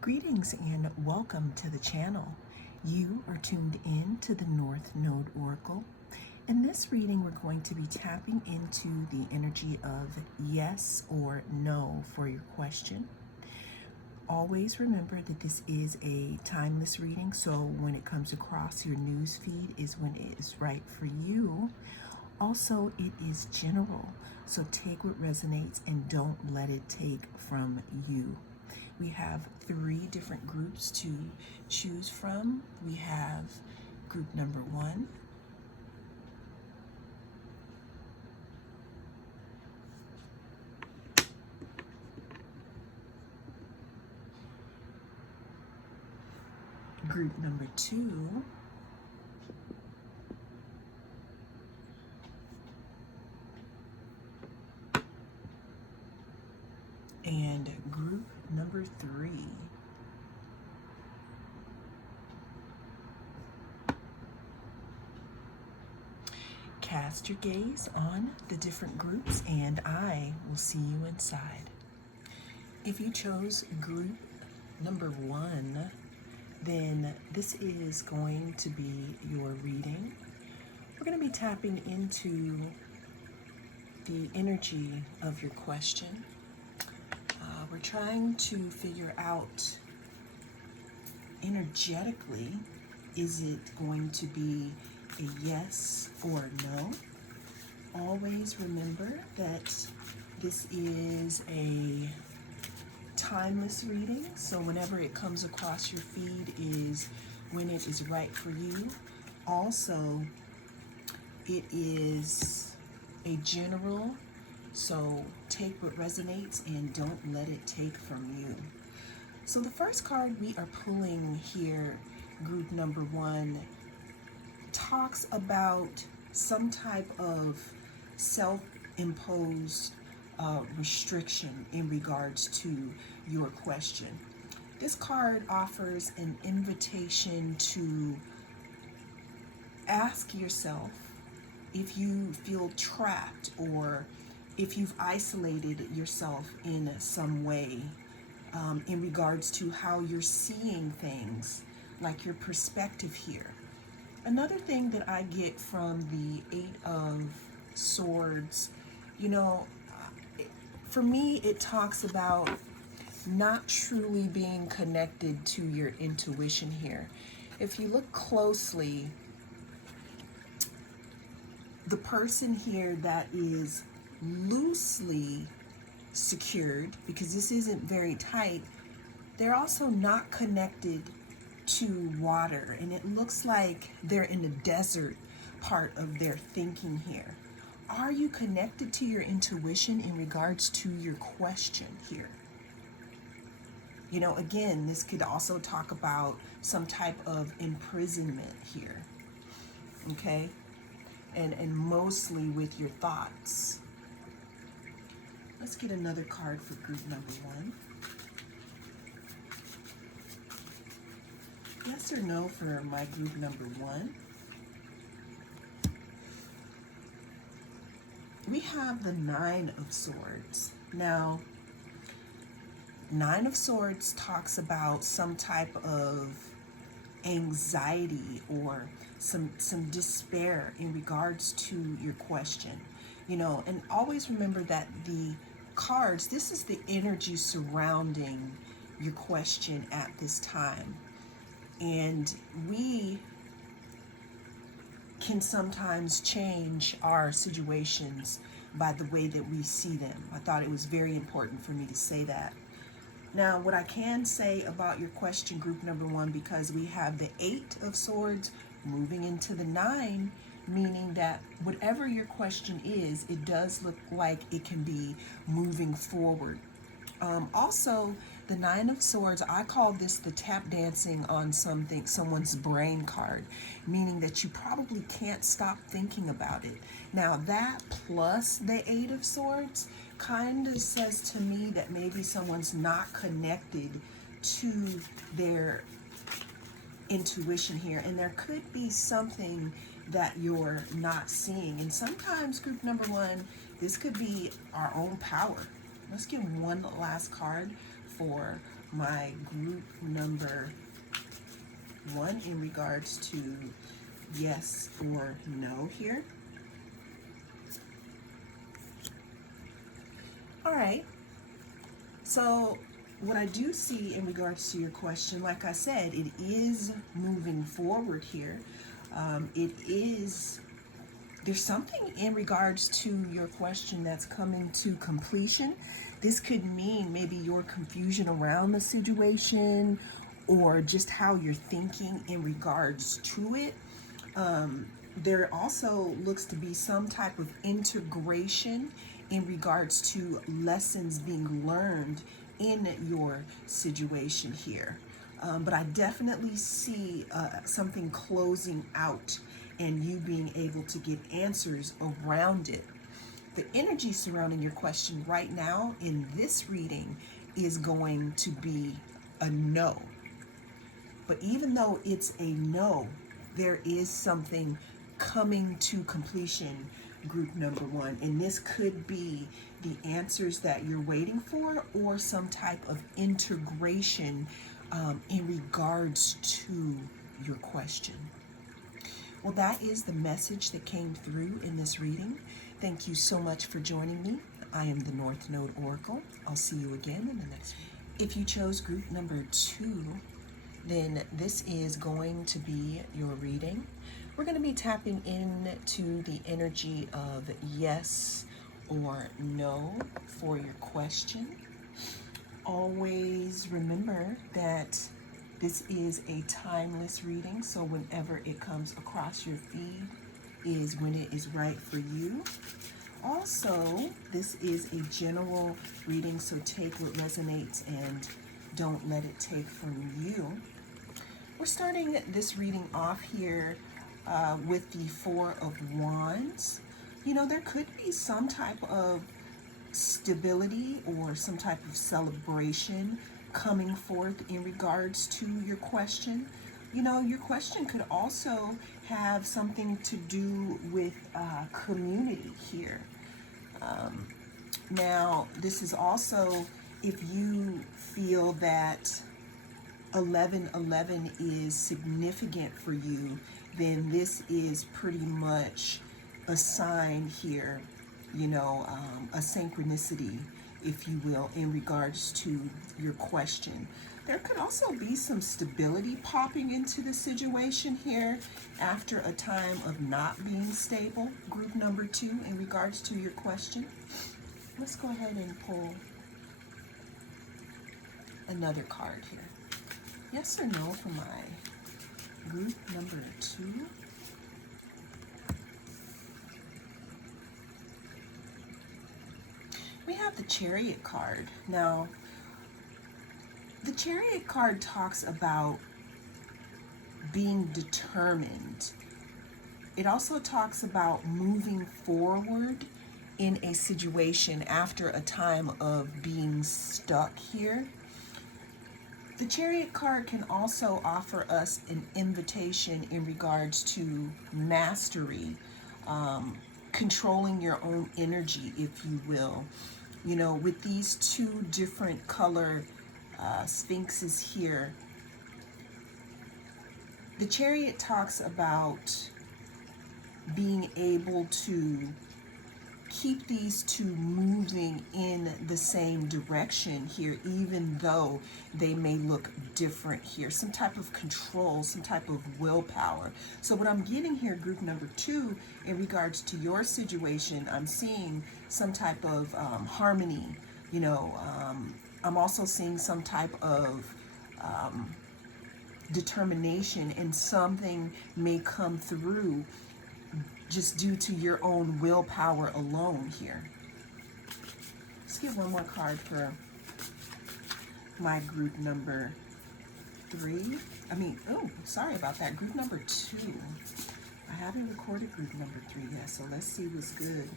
Greetings and welcome to the channel. You are tuned in to the North Node Oracle. In this reading, we're going to be tapping into the energy of yes or no for your question. Always remember that this is a timeless reading, so when it comes across your news feed is when it is right for you. Also, it is general, so take what resonates and don't let it take from you. We have 3 different groups to choose from. We have group number 1, group number 2, and group number 3. Cast your gaze on the different groups and I will see you inside. If you chose group number 1, then this is going to be your reading. We're going to be tapping into the energy of your question. We're trying to figure out energetically, is it going to be a yes or no? Always remember that this is a timeless reading, so whenever it comes across your feed is when it is right for you. Also, it is a general, so take what resonates and don't let it take from you. So the first card we are pulling here, group number 1, talks about some type of self-imposed restriction in regards to your question. This card offers an invitation to ask yourself if you feel trapped or if you've isolated yourself in some way in regards to how you're seeing things, like your perspective here. Another thing that I get from the 8 of Swords, for me, it talks about not truly being connected to your intuition here. If you look closely, the person here that is loosely secured, because this isn't very tight, they're also not connected to water, and it looks like they're in the desert part of their thinking here. Are you connected to your intuition in regards to your question here? Again, this could also talk about some type of imprisonment here, okay? And mostly with your thoughts. Let's get another card for group number 1. Yes or no for my group number 1. We have the 9 of Swords. Now, 9 of Swords talks about some type of anxiety or some despair in regards to your question. And always remember that the cards, this is the energy surrounding your question at this time. And we can sometimes change our situations by the way that we see them. I thought it was very important for me to say that. Now, what I can say about your question, group number 1, because we have the 8 of Swords moving into the 9, meaning that whatever your question is, it does look like it can be moving forward. Also, the 9 of Swords, I call this the tap dancing on someone's brain card, meaning that you probably can't stop thinking about it. Now, that plus the 8 of Swords kind of says to me that maybe someone's not connected to their intuition here, and there could be something that you're not seeing. And sometimes, group number 1, this could be our own power. Let's get one last card for my group number 1 in regards to yes or no here. All right. So what I do see in regards to your question, like I said, it is moving forward here. There's something in regards to your question that's coming to completion. This could mean maybe your confusion around the situation or just how you're thinking in regards to it. There also looks to be some type of integration in regards to lessons being learned in your situation here. But I definitely see something closing out and you being able to get answers around it. The energy surrounding your question right now in this reading is going to be a no. But even though it's a no, there is something coming to completion, group number 1. And this could be the answers that you're waiting for or some type of integration in regards to your question. Well, that is the message that came through in this reading. Thank you so much for joining me. I am the North Node Oracle. I'll see you again in the next video. If you chose group number 2, then this is going to be your reading. We're going to be tapping into the energy of yes or no for your question. Always remember that this is a timeless reading, so whenever it comes across your feed is when it is right for you. Also, this is a general reading, so take what resonates and don't let it take from you. We're starting this reading off here with the Four of Wands. You know, there could be some type of stability or some type of celebration coming forth in regards to your question. You know, your question could also have something to do with community here. Now, this is also if you feel that 1111 is significant for you, then this is pretty much a sign here, you know, a synchronicity, if you will, in regards to your question. There could also be some stability popping into the situation here after a time of not being stable, group number 2, in regards to your question. Let's go ahead and pull another card here. Yes or no for my group number 2. We have the Chariot card. Now, the Chariot card talks about being determined. It also talks about moving forward in a situation after a time of being stuck here. The Chariot card can also offer us an invitation in regards to mastery, controlling your own energy, if you will. You know, with these 2 different color sphinxes here, the Chariot talks about being able to keep these 2 moving in the same direction here, even though they may look different here. Some type of control, some type of willpower. So what I'm getting here, group number 2, in regards to your situation, I'm seeing some type of harmony. You know, I'm also seeing some type of determination, and something may come through just due to your own willpower alone here. Let's get one more card for my group number 3. Sorry about that. Group number 2. I haven't recorded group number 3 yet, so let's see what's good.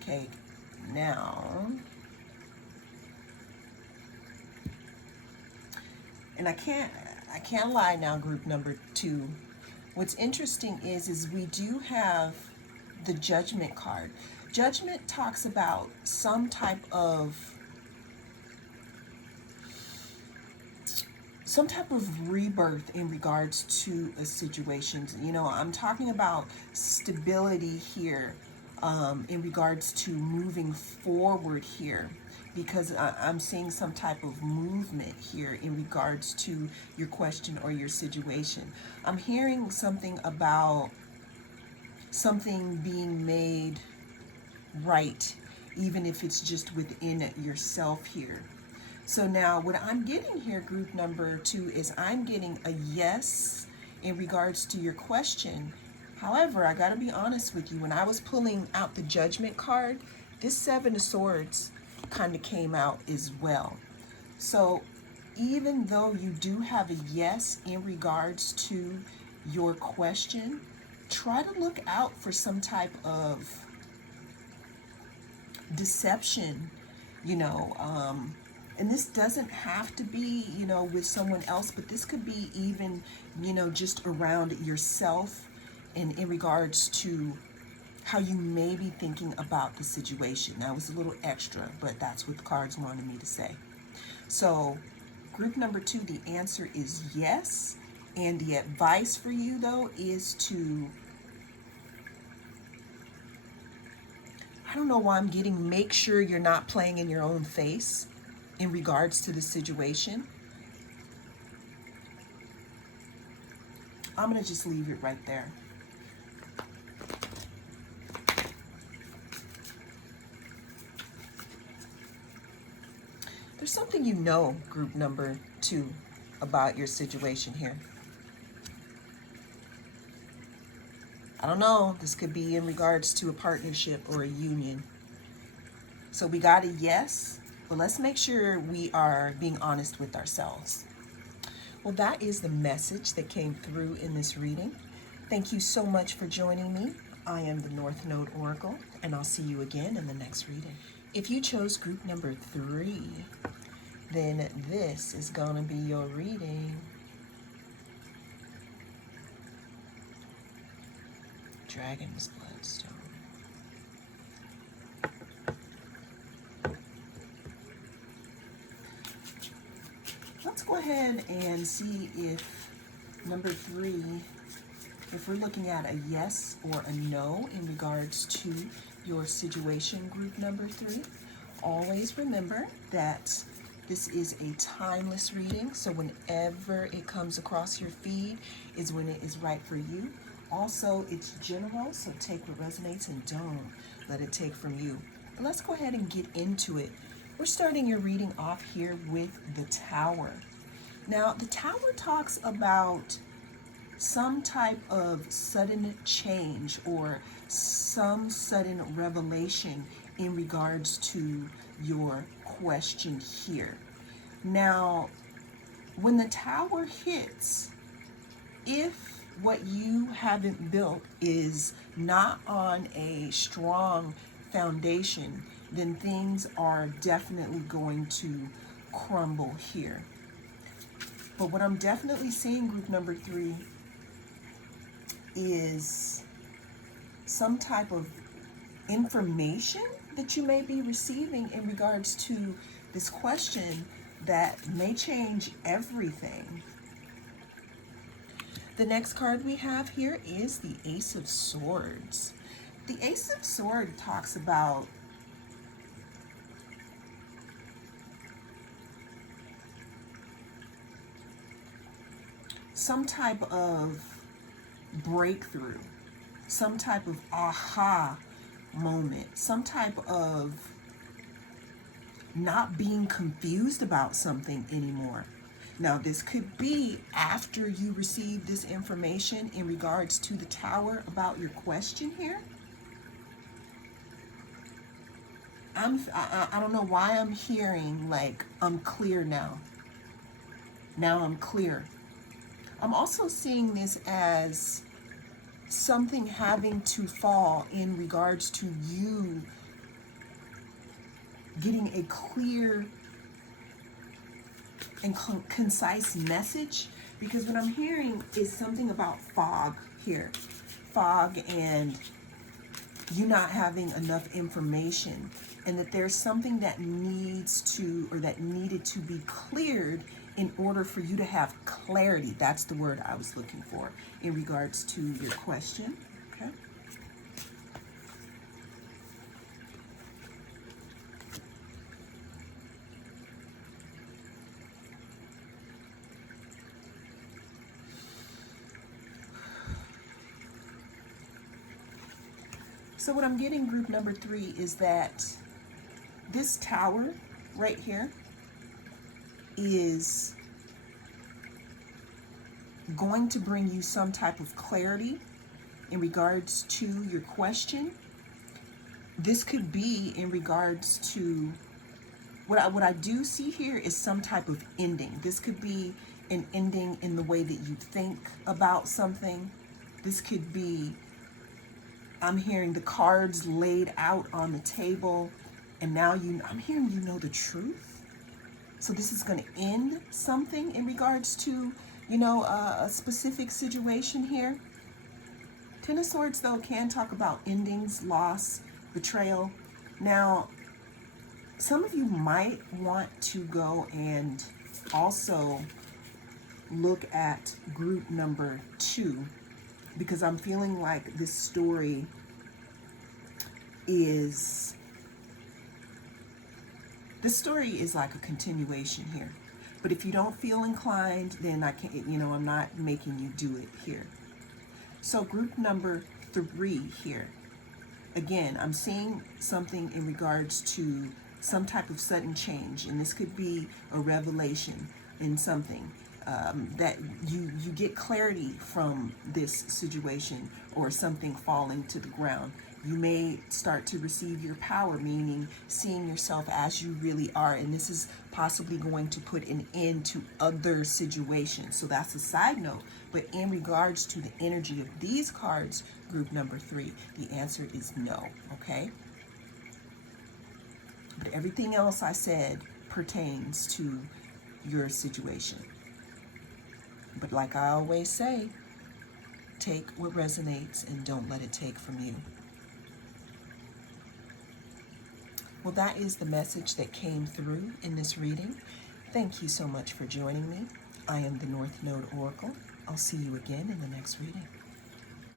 Okay, now, and I can't lie now, group number 2. What's interesting is we do have the Judgment card. Judgment talks about some type of rebirth in regards to a situation. You know, I'm talking about stability here, in regards to moving forward here, because I'm seeing some type of movement here in regards to your question or your situation. I'm hearing something about something being made right, even if it's just within yourself here. So now what I'm getting here, group number 2, is I'm getting a yes in regards to your question. However, I got to be honest with you. When I was pulling out the Judgment card, this 7 of Swords kind of came out as well. So even though you do have a yes in regards to your question, try to look out for some type of deception, you know, and this doesn't have to be, you know, with someone else, but this could be even, you know, just around yourself and in regards to how you may be thinking about the situation. That was a little extra, but that's what the cards wanted me to say. So group number 2, the answer is yes. And the advice for you, though, is to, I don't know why I'm getting, make sure you're not playing in your own face in regards to the situation. I'm going to just leave it right there. There's something you know, group number 2, about your situation here. I don't know, this could be in regards to a partnership or a union. So we got a yes, but let's make sure we are being honest with ourselves. Well, that is the message that came through in this reading. Thank you so much for joining me. I am the North Node Oracle, and I'll see you again in the next reading. If you chose group number 3, then this is going to be your reading. Dragon's Bloodstone. Let's go ahead and see if number 3, if we're looking at a yes or a no in regards to your situation, group number 3. Always remember that this is a timeless reading, so whenever it comes across your feed is when it is right for you. Also, it's general, so take what resonates and don't let it take from you. But let's go ahead and get into it. We're starting your reading off here with the Tower. Now, the Tower talks about some type of sudden change or some sudden revelation in regards to your question here. Now, when the Tower hits, if what you haven't built is not on a strong foundation, then things are definitely going to crumble here. But what I'm definitely seeing, group number 3, is some type of information that you may be receiving in regards to this question that may change everything. The next card we have here is the Ace of Swords. The Ace of Swords talks about some type of breakthrough, some type of aha moment, some type of not being confused about something anymore. Now, this could be after you receive this information in regards to the Tower about your question here. I don't know why I'm hearing like I'm clear now. Now I'm clear. I'm also seeing this as something having to fall in regards to you getting a clear and concise message, because what I'm hearing is something about fog here. Fog and you not having enough information, and that there's something that needs to, or that needed to be cleared in order for you to have clarity. That's the word I was looking for in regards to your question. Okay. So what I'm getting, group number 3, is that this tower right here is going to bring you some type of clarity in regards to your question. This could be in regards to what I do see here is some type of ending. This could be an ending in the way that you think about something. This could be, I'm hearing the cards laid out on the table, and now I'm hearing you know the truth. So this is going to end something in regards to, a specific situation here. Ten of Swords, though, can talk about endings, loss, betrayal. Now, some of you might want to go and also look at group number 2, because I'm feeling like this story is like a continuation here. But if you don't feel inclined, then I can't, I'm not making you do it here. So group number 3 here. Again, I'm seeing something in regards to some type of sudden change, and this could be a revelation in something. That you get clarity from this situation, or something falling to the ground. You may start to receive your power, meaning seeing yourself as you really are, and this is possibly going to put an end to other situations. So that's a side note. But in regards to the energy of these cards, group number 3, the answer is no, okay? But everything else I said pertains to your situation. But like I always say, take what resonates and don't let it take from you. Well, that is the message that came through in this reading. Thank you so much for joining me. I am the North Node Oracle. I'll see you again in the next reading.